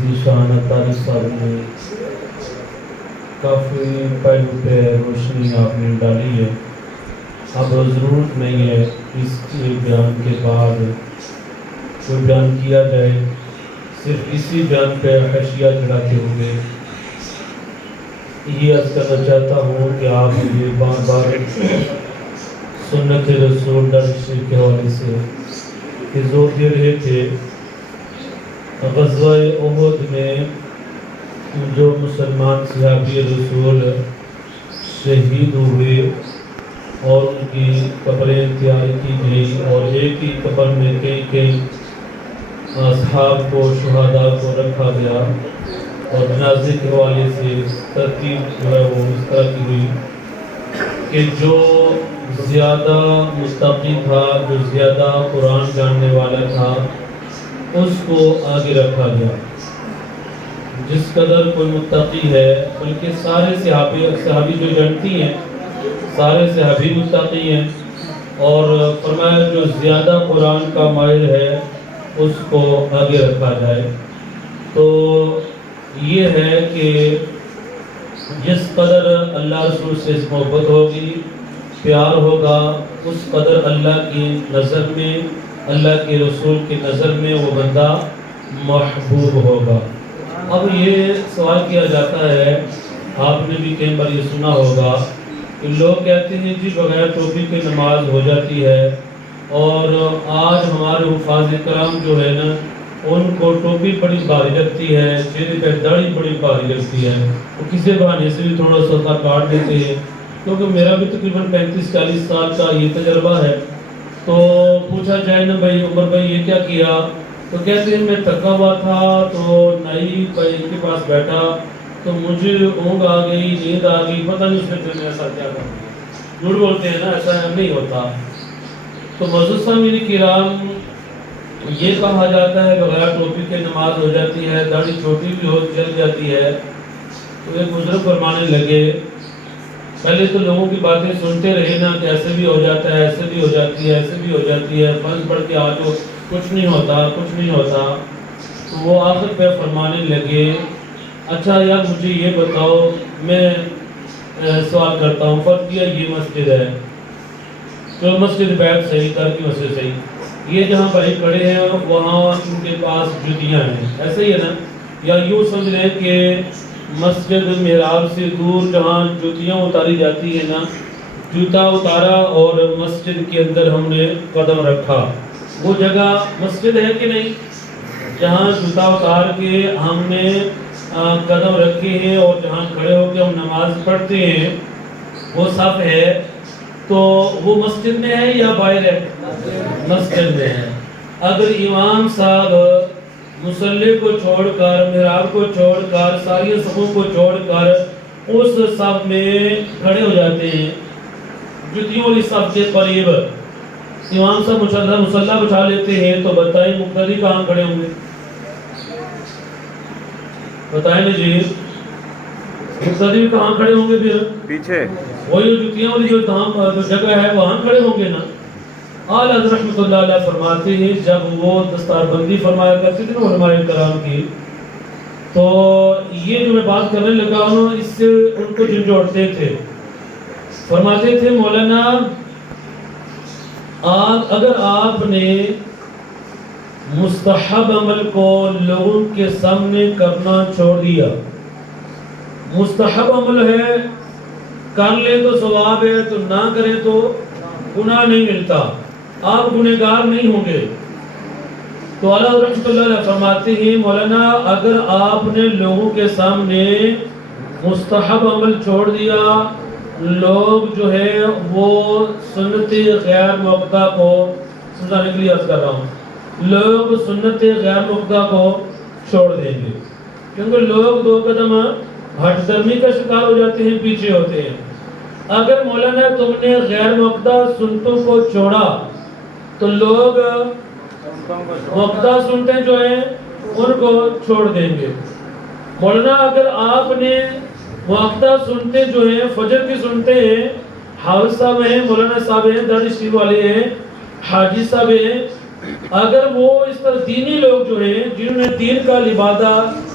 ذیشان اطہر صاحب نے کافی پہلو پہ روشنی آپ نے ڈالی ہے. اب ضرورت نہیں ہے اس کے بیان کے بعد کوئی بیان کیا جائے، صرف اسی بیان پہ حاشیہ چڑھاتے ہوئے یہ عرض کرنا چاہتا ہوں کہ آپ یہ بار بار سنت رسول درش کے حوالے سے کہ زور دے رہے تھے. غزوہ احد میں جو مسلمان صحابی رسول شہید ہوئے اور ان کی قبریں تیار کی گئی اور ایک ہی قبر میں کئی اصحاب کو شہداء کو رکھا گیا اور جنازے کے حوالے سے ترتیب جو ہے وہ اس طرح کی ہوئی کہ جو زیادہ متقی تھا، جو زیادہ قرآن جاننے والا تھا، اس کو آگے رکھا گیا. جس قدر کوئی متقی ہے، بلکہ سارے صحابی جو جانتی ہیں سارے صحابی متقی ہیں، اور فرمایا جو زیادہ قرآن کا ماہر ہے اس کو آگے رکھا جائے. تو یہ ہے کہ جس قدر اللہ رسول سے محبت ہوگی، پیار ہوگا، اس قدر اللہ کی نظر میں، اللہ کے رسول کی نظر میں وہ بندہ محبوب ہوگا. اب یہ سوال کیا جاتا ہے، آپ نے بھی کئی بار یہ سنا ہوگا کہ لوگ کہتے ہیں جی بغیر ٹوپی کے نماز ہو جاتی ہے، اور آج ہمارے حفاظ کرام جو ہے نا ان کو ٹوپی بڑی بھاری لگتی ہے، چہرے پہ داڑھی بڑی بھاری لگتی ہے، وہ کسی بہانے سے بھی تھوڑا سا کاٹ دیتے ہیں. کیونکہ میرا بھی تقریباً 35-40 سال کا یہ تجربہ ہے. تو پوچھا جائے نا بھائی عمر بھائی یہ کیا کیا، تو کہتے ہیں میں تھکا ہوا تھا تو نئی بھائی کے پاس بیٹھا تو مجھے اونگ آ گئی، نیند آ گئی، پتہ نہیں اس نے پھر میرا ساتھ کیا کر دیا. جھوٹ بولتے ہیں نا، ایسا نہیں ہوتا. تو معزز سامعین کرام، یہ کہا جاتا ہے بغیر ٹوپی کے نماز ہو جاتی ہے، داڑھی چھوٹی بھی ہو چل جاتی ہے. تو ایک بزرگ فرمانے لگے پہلے تو لوگوں کی باتیں سنتے رہے نا کہ ایسے بھی ہو جاتا ہے، ایسے بھی ہو جاتی ہے، ایسے بھی ہو جاتی ہے، فرض پڑھ کے آ جو کچھ نہیں ہوتا، کچھ نہیں ہوتا. تو وہ آخر پہ فرمانے لگے اچھا یار مجھے یہ بتاؤ، میں سوال کرتا ہوں، فرض کیا یہ مسجد ہے، تو مسجد بیت صحیح، گھر کی مسجد صحیح، یہ جہاں بھائی کھڑے ہیں وہاں ان کے پاس جوتیاں ہیں، ایسے ہی ہے نا؟ یا یوں سمجھ لیں کہ مسجد محراب سے دور جہاں جوتیاں اتاری جاتی ہیں نا، جوتا اتارا اور مسجد کے اندر ہم نے قدم رکھا، وہ جگہ مسجد ہے کہ نہیں؟ جہاں جوتا اتار کے ہم نے قدم رکھے ہیں اور جہاں کھڑے ہو کے ہم نماز پڑھتے ہیں وہ صف ہے، تو وہ مسجد میں ہے یا باہر ہے؟ مسجد میں ہے. اگر امام صاحب مصلی کو چھوڑ کر، محراب کو چھوڑ کر، ساری صفوں کو چھوڑ کر اس صف میں کھڑے ہو جاتے ہیں جوتیوں والی صف کے قریب، امام صاحب مصلی بچھا لیتے ہیں، تو بتائیں مقتدی کہاں کھڑے ہوں گے؟ بتائیں نا جی، مقتدی کہاں کھڑے ہوں گے؟ پھر پیچھے وہی جوتیاں والی جو جگہ ہے وہاں کھڑے ہوں گے نا. اعلیٰ حضرت رحمۃ اللہ علیہ فرماتے ہیں جب وہ دستار بندی فرمایا کرتے تھے نا علماء کرام کی، تو یہ جو میں بات کرنے لگا ہوں اس سے ان کو جھنجھوڑتے تھے. فرماتے تھے مولانا اگر آپ نے مستحب عمل کو لوگوں کے سامنے کرنا چھوڑ دیا، مستحب عمل ہے کر لے تو ثواب ہے، تو نہ کرے تو گناہ نہیں ملتا، آپ گنہگار نہیں ہوں گے. تو اعلیٰ رحمۃ اللہ علیہ فرماتے ہیں مولانا اگر آپ نے لوگوں کے سامنے مستحب عمل چھوڑ دیا، لوگ جو ہے وہ سنت غیر موقع کو سمجھانے کے لیے عرض کر رہا ہوں، لوگ سنت غیر موقع کو چھوڑ دیں گے، کیونکہ لوگ دو قدم ہٹ درمی کا شکار ہو جاتے ہیں، پیچھے ہوتے ہیں. اگر مولانا تم نے غیر موقع سنتوں کو چھوڑا تو لوگ موقع سنتے جو ہیں ان کو چھوڑ دیں گے. مولانا اگر آپ نے موقع سنتے جو ہیں فجر کی سنتے ہیں، حافظ صاحب ہیں، مولانا صاحب ہیں، داڑھی شریف والے ہیں، حاجی صاحب ہیں، اگر وہ اس طرح دینی لوگ جو ہیں جنہوں نے دین کا لبادہ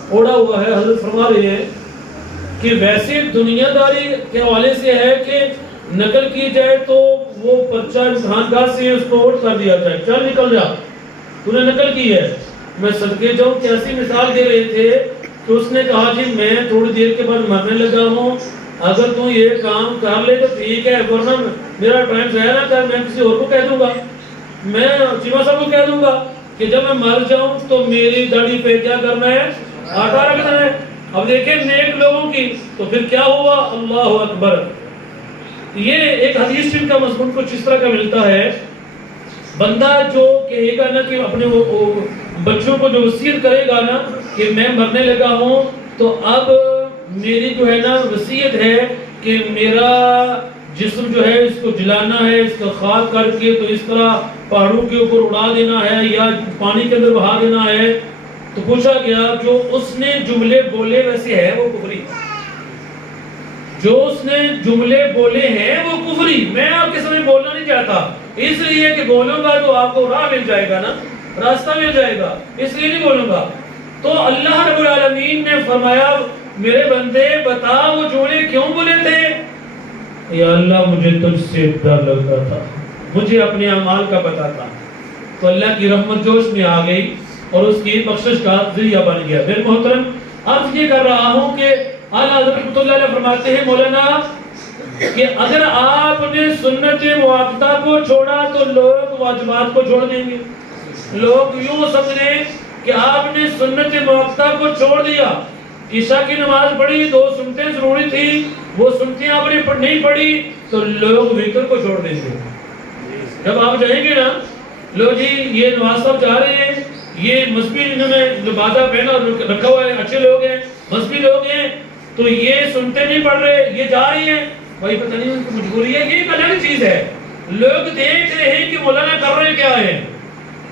اوڑھا ہوا ہے، حضرت فرما رہے ہیں کہ ویسے دنیا داری کے حوالے سے ہے کہ نقل کی جائے تو وہ پرچہ امتحان گاہ سے اس کو اوٹ کر دیا جائے، چل نکل جا، تو نے نقل کی ہے۔ میں صدقے جاؤں کیسی مثال دے رہے تھے کہ اس نے کہا جی میں تھوڑی دیر کے بعد مرنے لگا ہوں، اگر تو یہ کام کر لے تو ٹھیک ہے، ورنہ میرا ٹائم ضائع نہ کر، میں کسی اور کو کہہ دوں گا، میں چیمہ صاحب کو کہہ دوں گا کہ جب میں مر جاؤں تو میری داڑھی پہ کیا کرنا ہے، آٹا رکھنا ہے۔ اب دیکھیں نیک لوگوں کی تو پھر کیا ہوا، اللہ اکبر۔ یہ ایک حدیث شریف کا مضمون کچھ اس طرح کا ملتا ہے، بندہ جو کہے گا نا کہ اپنے بچوں کو جو وصیت کرے گا نا کہ میں مرنے لگا ہوں تو اب میری جو ہے نا وصیت ہے کہ میرا جسم جو ہے اس کو جلانا ہے، اس کا خاک کر کے تو اس طرح پہاڑوں کے اوپر اڑا دینا ہے یا پانی کے اندر بہا دینا ہے۔ تو پوچھا گیا جو اس نے جملے بولے ویسے ہے وہ کفری، جو اس نے جملے بولے ہیں وہ کفری۔ میں آپ کے سامنے بولنا نہیں چاہتا اس لیے کہ بولوں گا تو آپ کو راہ مل جائے گا نا، راستہ مل جائے گا، اس لیے نہیں بولوں گا۔ تو اللہ رب العالمین نے فرمایا میرے بندے بتا وہ جملے کیوں بولے تھے؟ یا اللہ مجھے تجھ سے ڈر لگتا تھا، مجھے اپنے اعمال کا پتہ تھا۔ تو اللہ کی رحمت جوش میں آ گئی اور اس کی بخشش کا ذریعہ بن گیا۔ پھر محترم عرض یہ کر رہا ہوں کہ اعلیٰ حضرت رحمۃ اللہ علیہ فرماتے ہیں مولانا کہ اگر آپ نے سنت مؤکدہ کو چھوڑا تو لوگ واجبات کو چھوڑ دیں گے۔ لوگ یوں سمجھیں کہ آپ نے سنت مؤکدہ کو چھوڑ دیا، عشاء کی نماز پڑھی، 2 سنتیں ضروری تھی، وہ سنتیں آپ نے نہیں پڑھی تو لوگ وتر کو چھوڑ دیں گے۔ جب آپ جائیں گے نا لو جی یہ نواز صاحب جا رہے ہیں، یہ مذہبی انہوں نے لبادہ پہنا رکھا ہوا ہے، اچھے لوگ ہیں، مذہبی لوگ ہیں، تو یہ سنتے نہیں پڑھ رہے، یہ جا رہی ہیں، بھائی پتہ نہیں ان کی مجبوری ہے، یہ ایک الگ چیز ہے۔ لوگ دیکھ رہے ہیں کہ مولانا کر رہے کیا ہے۔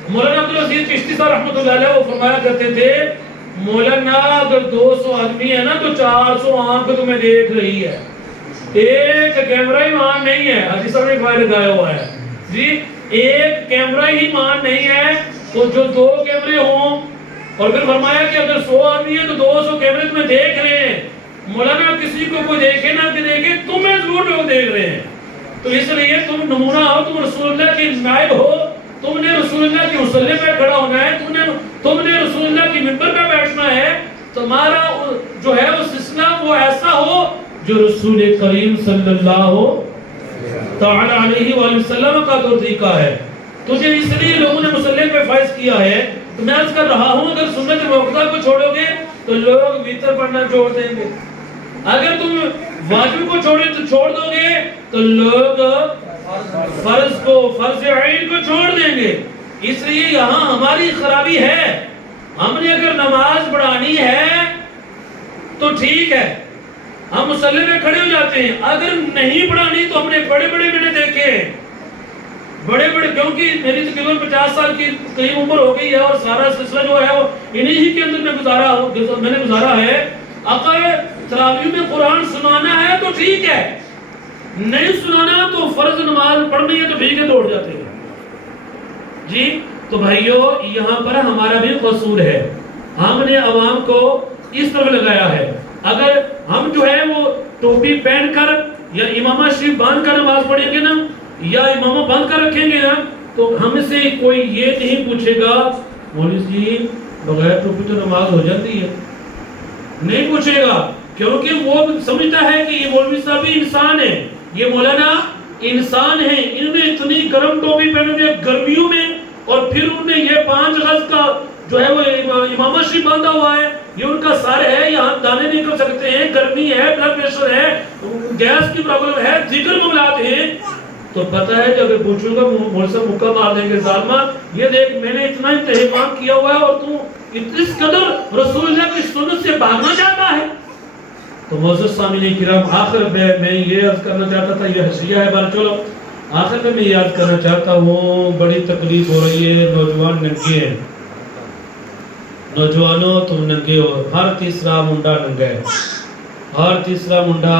مولانا عبدالعزیز چشتی صاحب رحمۃ اللہ علیہ وہ فرمایا کرتے تھے مولانا اگر 200 آدمی ہے نا تو 400 آنکھ تمہیں دیکھ رہی ہے، ایک کیمرہ ہی مان نہیں ہے۔ حدیث صاحب نے فائل لگایا ہوا ہے جی، ایک کیمرہ ہی مان نہیں ہے تو جو 2 کیمرے ہوں، اور پھر فرمایا کہ اگر 100 آدمی ہے تو 200 کیمرے تمہیں دیکھ رہے ہیں۔ مولانا کسی کو کوئی دیکھے نہ کہ دیکھے، تمہیں ضرور لوگ دیکھ رہے ہیں، تو اس لیے تم نمونہ ہو، تم رسول اللہ کی نائب ہو، تم نے رسول اللہ کی مصلی پہ کھڑا ہونا ہے، تم نے رسول اللہ کی منبر پہ بیٹھنا ہے، تمہارا جو ہے وہ سلسلہ وہ ایسا ہو جو رسول کریم صلی اللہ تعالی علیہ وآلہ وسلم کا طریقہ ہے۔ تجھے اس لیے لوگوں نے مصلی پہ فائز کیا ہے۔ تو میں عرض کر رہا ہوں اگر سنت مؤکدہ کو چھوڑو گے تو لوگ وتر پڑھنا چھوڑ دیں گے، اگر تم واجب کو چھوڑ دو گے تو لوگ فرض عین کو چھوڑ دیں گے۔ اس لیے یہاں ہماری خرابی ہے، ہم نے اگر نماز پڑھانی ہے تو ٹھیک ہے، ہم مصلی میں کھڑے ہو جاتے ہیں، اگر نہیں پڑھانی تو ہم نے بڑے میں نے دیکھے بڑے کیونکہ میری تقریباً 50 سال کی قریب عمر ہو گئی ہے اور سارا سلسلہ جو ہے وہ انہی ہی کے اندر میں نے گزارا ہے۔ اگر تراویح میں قرآن سنانا ہے تو ٹھیک ہے، نہیں سنانا تو فرض نماز پڑھنی ہے تو ٹھیک ہے، دوڑ جاتے ہیں جی۔ تو بھائیو یہاں پر ہمارا بھی قصور ہے، ہم نے عوام کو اس طرف لگایا ہے۔ اگر ہم جو ہے وہ ٹوپی پہن کر یا امامہ شریف باندھ کر نماز پڑھیں گے نا یا امامہ باندھ کر رکھیں گے نا تو ہم سے کوئی یہ نہیں پوچھے گا مولوی جی بغیر ٹوپی تو نماز ہو جاتی ہے، نہیں پوچھے گا، کیونکہ وہ سمجھتا ہے کہ یہ مولوی صاحب بھی انسان ہے، یہ مولانا انسان ہے، انہوں نے اتنی گرم ٹوپی پہنے ہوئی ہے گرمیوں میں، اور پھر انہوں نے یہ 5 گز کا جو ہے وہ امامہ شریف باندھا ہوا ہے، یہ ان کا سر ہے، یہاں دانے نہیں کر سکتے ہیں، گرمی ہے، بلڈ پریشر ہے، گیس کی پرابلم ہے، دیگر معاملات ہیں، تو پتہ ہے کہ اگر پوچھوں گا مول سے مکہ مار دیں گے ظالمہ، یہ دیکھ میں نے اتنا انتہام کیا ہوا ہے اور تو اس قدر رسول اللہ کی سنت سے بھاگنا چاہتا ہے۔ تو معزز سامعین کرام آخر میں یہ عرض کرنا چاہتا تھا، یہ حشیہ ہے بار چلو آخر میں یہ عرض کرنا چاہتا ہوں، بڑی تکلیف ہو رہی ہے، نوجوان ننگے ہیں، نوجوانوں تم ننگے ہو، ہر تیسرا منڈا ننگا ہے، ہر تیسرا منڈا